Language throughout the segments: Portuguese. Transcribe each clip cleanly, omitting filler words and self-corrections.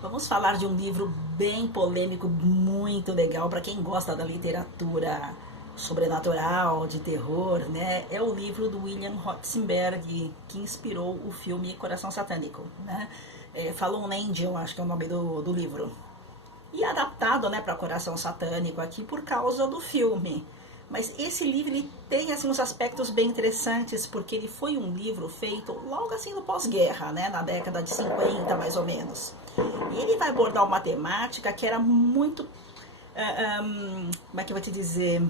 Vamos falar de um livro bem polêmico, muito legal para quem gosta da literatura sobrenatural, de terror, né? É o livro do William Rothenberg, que inspirou o filme Coração Satânico, né? Fallen Angel, acho que é o nome do livro. E adaptado, né, para Coração Satânico aqui por causa do filme. Mas esse livro ele tem assim, uns aspectos bem interessantes, porque ele foi um livro feito logo assim no pós-guerra, né, na década de 50 mais ou menos. E ele vai abordar uma temática que era muito, como é que eu vou te dizer,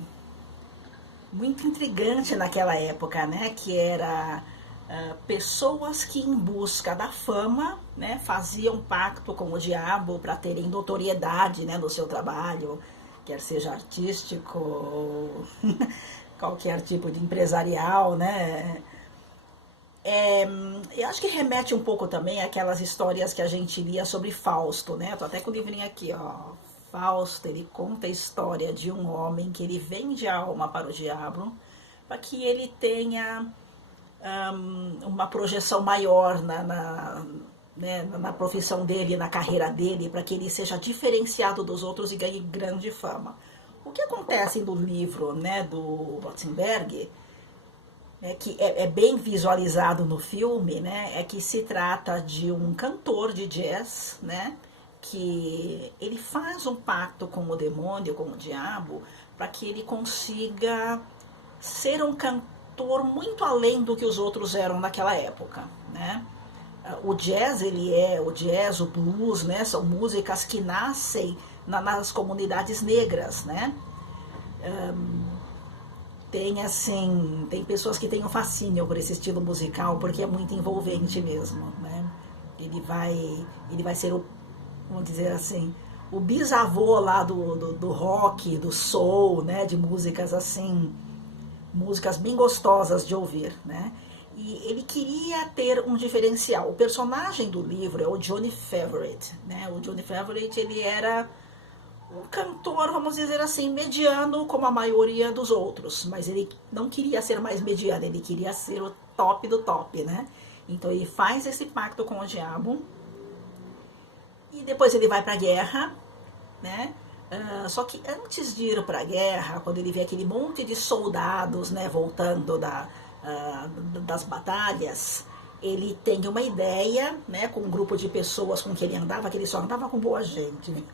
muito intrigante naquela época, né, que era pessoas que em busca da fama, né, faziam pacto com o diabo para terem notoriedade, né, no seu trabalho, quer seja artístico ou qualquer tipo de empresarial, né? Eu acho que remete um pouco também àquelas histórias que a gente lia sobre Fausto, né? Eu tô até com o livrinho aqui, ó. Fausto, ele conta a história de um homem que ele vende a alma para o diabo para que ele tenha uma projeção maior né, na profissão dele, na carreira dele, para que ele seja diferenciado dos outros e ganhe grande fama. O que acontece no livro, né, do Rothenberg, que é bem visualizado no filme, né, é que se trata de um cantor de jazz, né, que ele faz um pacto com o demônio, com o diabo, para que ele consiga ser um cantor muito além do que os outros eram naquela época, né? O jazz, o jazz, o blues, né? São músicas que nascem nas comunidades negras, né? Tem pessoas que têm um fascínio por esse estilo musical porque é muito envolvente mesmo, né? Ele vai ser vamos dizer assim, o bisavô lá do rock, do soul, né? De músicas assim, músicas bem gostosas de ouvir, né? E ele queria ter um diferencial. O personagem do livro é o Johnny Favorite, né? O Johnny Favorite, ele era um cantor, vamos dizer assim, mediano como a maioria dos outros, mas ele não queria ser mais mediano, ele queria ser o top do top, né? Então ele faz esse pacto com o diabo e depois ele vai para a guerra, né? Só que antes de ir para a guerra, quando ele vê aquele monte de soldados, né, voltando das batalhas, ele tem uma ideia, né, com um grupo de pessoas com que ele andava, que ele só andava com boa gente.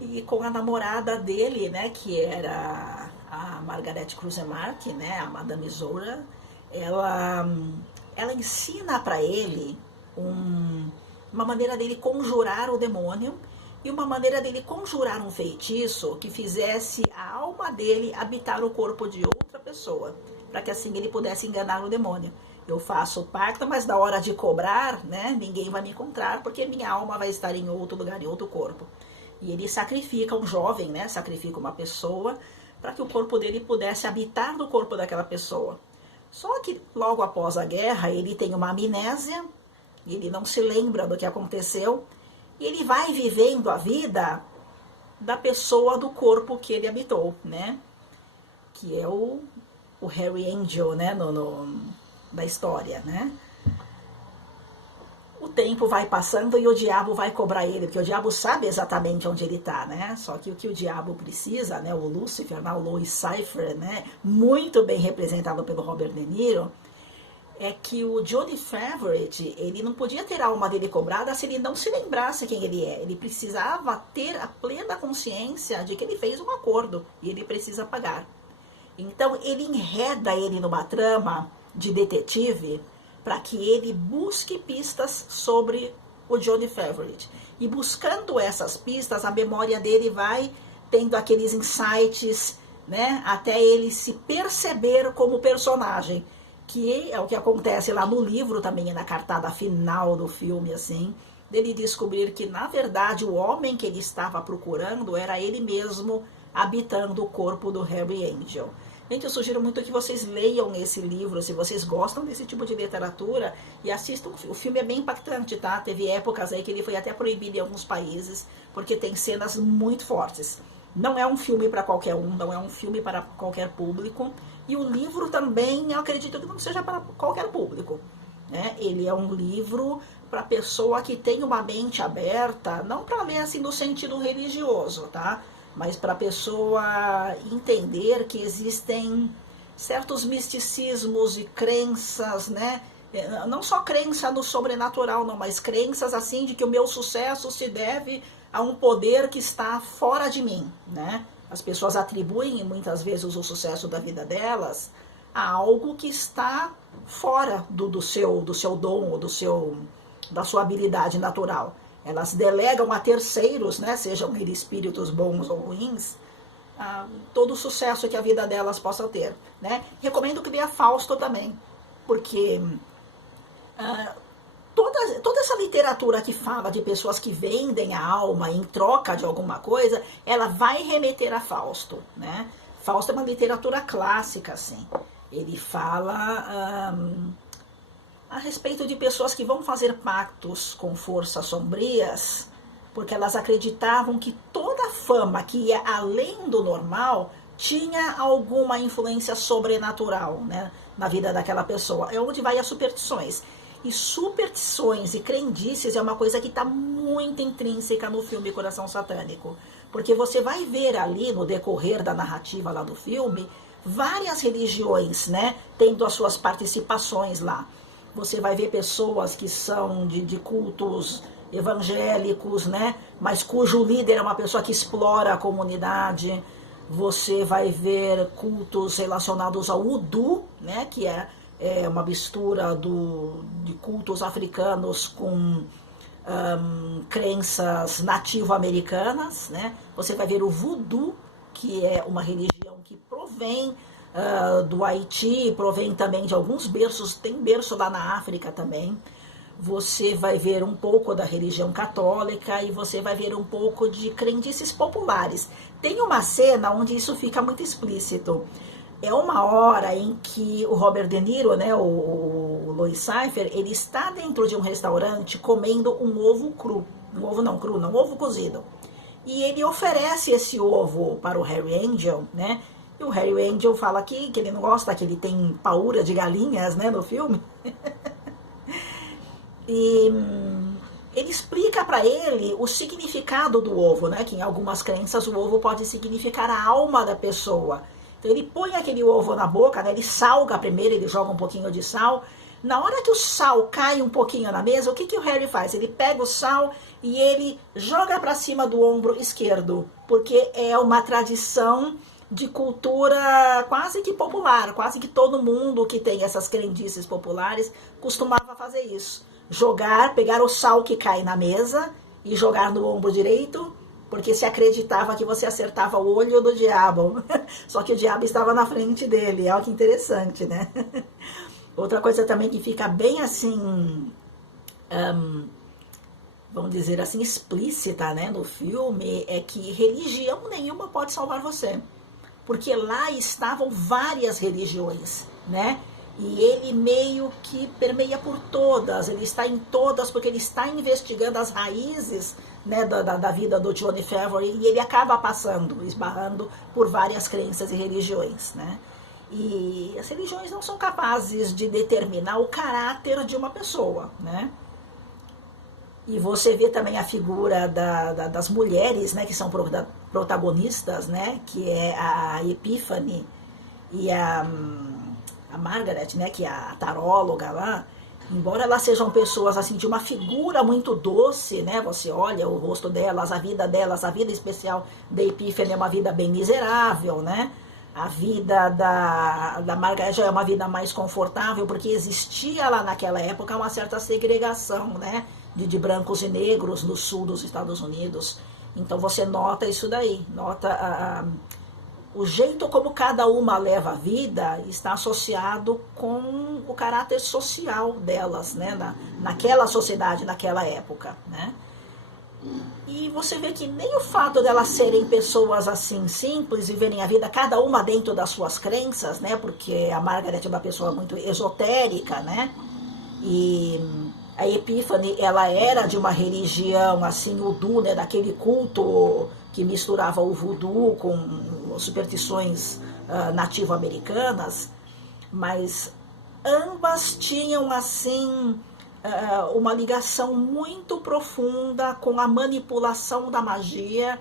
E com a namorada dele, né, que era a Margaret Cruzemark, né, a Madame Zoura, ela, ela ensina para ele uma maneira dele conjurar o demônio e uma maneira dele conjurar um feitiço que fizesse a alma dele habitar o corpo de outra pessoa, para que assim ele pudesse enganar o demônio. Eu faço o pacto, mas na hora de cobrar, né, ninguém vai me encontrar, porque minha alma vai estar em outro lugar, em outro corpo. E ele sacrifica um jovem, né, sacrifica uma pessoa, para que o corpo dele pudesse habitar no corpo daquela pessoa. Só que logo após a guerra, ele tem uma amnésia, ele não se lembra do que aconteceu, e ele vai vivendo a vida da pessoa do corpo que ele habitou, né? Que é o Harry Angel, né? Da história, né? O tempo vai passando e o diabo vai cobrar ele, porque o diabo sabe exatamente onde ele está, né? Só que o que o diabo precisa, né? O Lúcifer, né? O Louis Cypher, né? Muito bem representado pelo Robert De Niro, é que o Johnny Favorite, ele não podia ter a alma dele cobrada se ele não se lembrasse quem ele é. Ele precisava ter a plena consciência de que ele fez um acordo e ele precisa pagar. Então ele enreda ele numa trama de detetive para que ele busque pistas sobre o Johnny Favorite. E buscando essas pistas, a memória dele vai tendo aqueles insights, né, até ele se perceber como personagem, que é o que acontece lá no livro também, na cartada final do filme, assim, dele descobrir que, na verdade, o homem que ele estava procurando era ele mesmo habitando o corpo do Harry Angel. Gente, eu sugiro muito que vocês leiam esse livro, se vocês gostam desse tipo de literatura, e assistam. O filme é bem impactante, tá? Teve épocas aí que ele foi até proibido em alguns países, porque tem cenas muito fortes. Não é um filme para qualquer um, não é um filme para qualquer público. E o livro também, eu acredito que não seja para qualquer público. né? Ele é um livro para pessoa que tem uma mente aberta, não para ler assim no sentido religioso, tá? Mas para pessoa entender que existem certos misticismos e crenças, né? Não só crença no sobrenatural, não, mas crenças assim de que o meu sucesso se deve a um poder que está fora de mim, né? As pessoas atribuem muitas vezes o sucesso da vida delas a algo que está fora do seu dom ou da sua habilidade natural. Elas delegam a terceiros, né? Sejam eles espíritos bons ou ruins, todo o sucesso que a vida delas possa ter, né? Recomendo que leia Fausto também, porque toda essa literatura que fala de pessoas que vendem a alma em troca de alguma coisa, ela vai remeter a Fausto, né? Fausto é uma literatura clássica, assim. Ele fala a respeito de pessoas que vão fazer pactos com forças sombrias, porque elas acreditavam que toda a fama que ia além do normal tinha alguma influência sobrenatural, né, na vida daquela pessoa. É onde vai as superstições. E superstições e crendices é uma coisa que está muito intrínseca no filme Coração Satânico. Porque você vai ver ali, no decorrer da narrativa lá do filme, várias religiões, né, tendo as suas participações lá. Você vai ver pessoas que são de cultos evangélicos, né, mas cujo líder é uma pessoa que explora a comunidade. Você vai ver cultos relacionados ao Udu, né, que é uma mistura de cultos africanos com crenças nativo-americanas, né? Você vai ver o Voodoo, que é uma religião que provém do Haiti, provém também de alguns berços, tem berço lá na África também. Você vai ver um pouco da religião católica e você vai ver um pouco de crendices populares. Tem uma cena onde isso fica muito explícito. É uma hora em que o Robert De Niro, né, o Louis Cyphre, ele está dentro de um restaurante comendo um ovo cru. Um ovo não cru, não, um ovo cozido. E ele oferece esse ovo para o Harry Angel, né? E o Harry Angel fala que ele não gosta, que ele tem paura de galinhas, né, no filme. E ele explica para ele o significado do ovo, né? Que em algumas crenças o ovo pode significar a alma da pessoa. Então ele põe aquele ovo na boca, né? Ele salga primeiro, ele joga um pouquinho de sal. Na hora que o sal cai um pouquinho na mesa, o que o Harry faz? Ele pega o sal e ele joga para cima do ombro esquerdo, porque é uma tradição de cultura quase que popular, quase que todo mundo que tem essas crendices populares costumava fazer isso. Pegar o sal que cai na mesa e jogar no ombro direito, porque se acreditava que você acertava o olho do diabo. Só que o diabo estava na frente dele. Olha que interessante, né? Outra coisa também que fica bem assim, vamos dizer assim, explícita, né, no filme, é que religião nenhuma pode salvar você. Porque lá estavam várias religiões, né? E ele meio que permeia por todas, ele está em todas, porque ele está investigando as raízes, né, da vida do Johnny Favreau, e ele acaba esbarrando por várias crenças e religiões, né? E as religiões não são capazes de determinar o caráter de uma pessoa, né? E você vê também a figura das mulheres, né, que são protagonistas, né, que é a Epiphany e a Margaret, né, que é a taróloga lá. Embora elas sejam pessoas assim de uma figura muito doce, né? Você olha o rosto delas, a vida especial da Epiphany é uma vida bem miserável, né? A vida da Margaret já é uma vida mais confortável, porque existia lá naquela época uma certa segregação, né? De brancos e negros no sul dos Estados Unidos. Então você nota isso daí, nota o jeito como cada uma leva a vida está associado com o caráter social delas, né? Naquela sociedade, naquela época, né? E você vê que nem o fato delas serem pessoas assim simples, viverem a vida cada uma dentro das suas crenças, né? Porque a Margaret é uma pessoa muito esotérica, né? E a Epiphany, ela era de uma religião assim, Udu, né? Daquele culto que misturava o voodoo com superstições nativo-americanas, mas ambas tinham assim uma ligação muito profunda com a manipulação da magia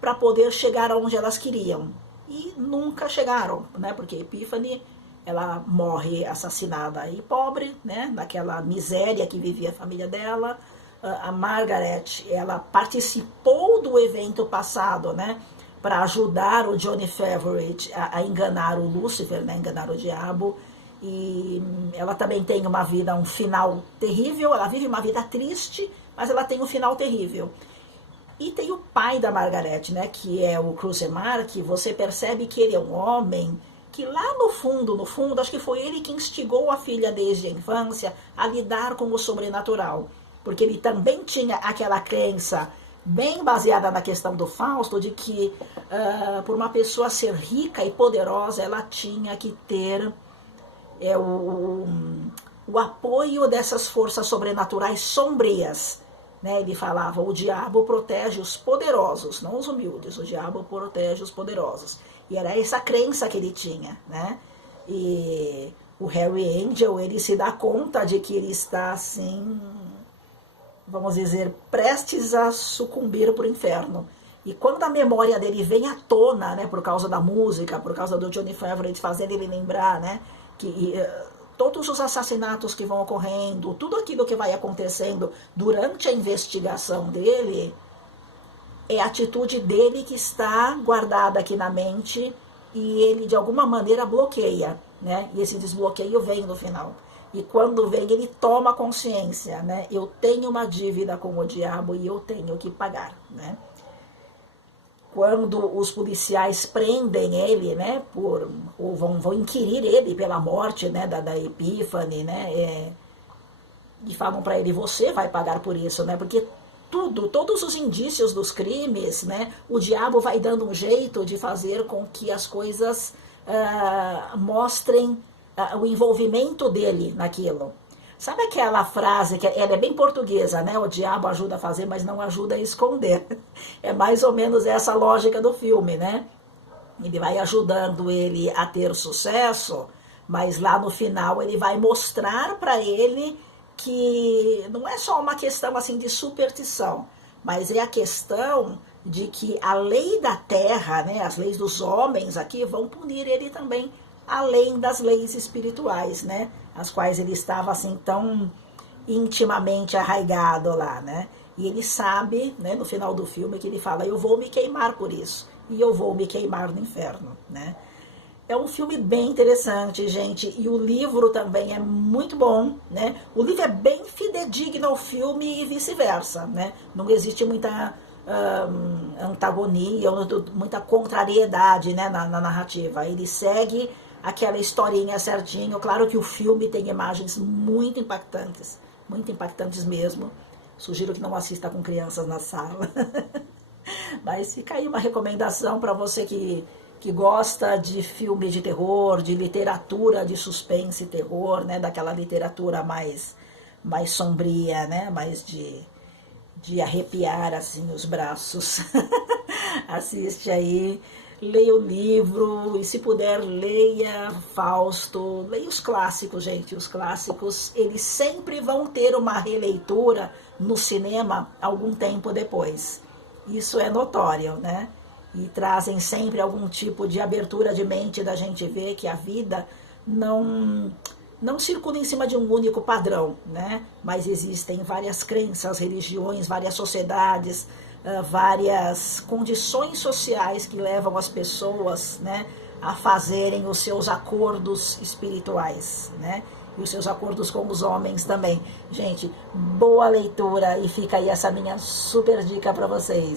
para poder chegar aonde elas queriam. E nunca chegaram, né? Porque Epiphany, ela morre assassinada e pobre, né? Naquela miséria que vivia a família dela. A Margaret, ela participou do evento passado, né? Para ajudar o Johnny Favorite a enganar o Lúcifer, né? Enganar o diabo. E ela também tem uma vida, um final terrível. Ela vive uma vida triste, mas ela tem um final terrível. E tem o pai da Margaret, né, que é o Crusemar, que você percebe que ele é um homem que lá no fundo, acho que foi ele que instigou a filha desde a infância a lidar com o sobrenatural. Porque ele também tinha aquela crença bem baseada na questão do Fausto, de que por uma pessoa ser rica e poderosa, ela tinha que ter o apoio dessas forças sobrenaturais sombrias. Né? Ele falava, o diabo protege os poderosos, não os humildes, o diabo protege os poderosos. E era essa crença que ele tinha. Né? E o Harry Angel, ele se dá conta de que ele está assim, vamos dizer, prestes a sucumbir para o inferno. E quando a memória dele vem à tona, né, por causa da música, por causa do Johnny Favorite fazendo ele lembrar, né, que todos os assassinatos que vão ocorrendo, tudo aquilo que vai acontecendo durante a investigação dele, é a atitude dele que está guardada aqui na mente e ele de alguma maneira bloqueia, né? E esse desbloqueio vem no final. E quando vem, ele toma consciência, né? Eu tenho uma dívida com o diabo e eu tenho que pagar, né? Quando os policiais prendem ele, né, ou vão inquirir ele pela morte, né, da Epiphany, né, e falam para ele, você vai pagar por isso, né, porque todos os indícios dos crimes, né, o diabo vai dando um jeito de fazer com que as coisas mostrem o envolvimento dele naquilo. Sabe aquela frase que ela é bem portuguesa, né? O diabo ajuda a fazer, mas não ajuda a esconder. É mais ou menos essa lógica do filme, né? Ele vai ajudando ele a ter sucesso, mas lá no final ele vai mostrar para ele que não é só uma questão assim de superstição, mas é a questão de que a lei da terra, né, as leis dos homens aqui vão punir ele também, além das leis espirituais, né? As quais ele estava assim tão intimamente arraigado lá, né? E ele sabe, né, no final do filme, que ele fala, eu vou me queimar por isso, e eu vou me queimar no inferno, né? É um filme bem interessante, gente, e o livro também é muito bom, né? O livro é bem fidedigno ao filme e vice-versa, né? Não existe muita antagonia, muita contrariedade, né, na narrativa. Ele segue aquela historinha certinho. Claro que o filme tem imagens muito impactantes mesmo. Sugiro que não assista com crianças na sala. Mas fica aí uma recomendação para você que gosta de filme de terror, de literatura de suspense e terror, né? Daquela literatura mais sombria, né? Mais de arrepiar assim os braços. Assiste aí. Leia o livro e, se puder, leia Fausto, leia os clássicos, gente. Os clássicos, eles sempre vão ter uma releitura no cinema algum tempo depois. Isso é notório, né? E trazem sempre algum tipo de abertura de mente da gente ver que a vida não circula em cima de um único padrão, né? Mas existem várias crenças, religiões, várias sociedades, várias condições sociais que levam as pessoas, né, a fazerem os seus acordos espirituais, né, e os seus acordos com os homens também. Gente, boa leitura e fica aí essa minha super dica para vocês.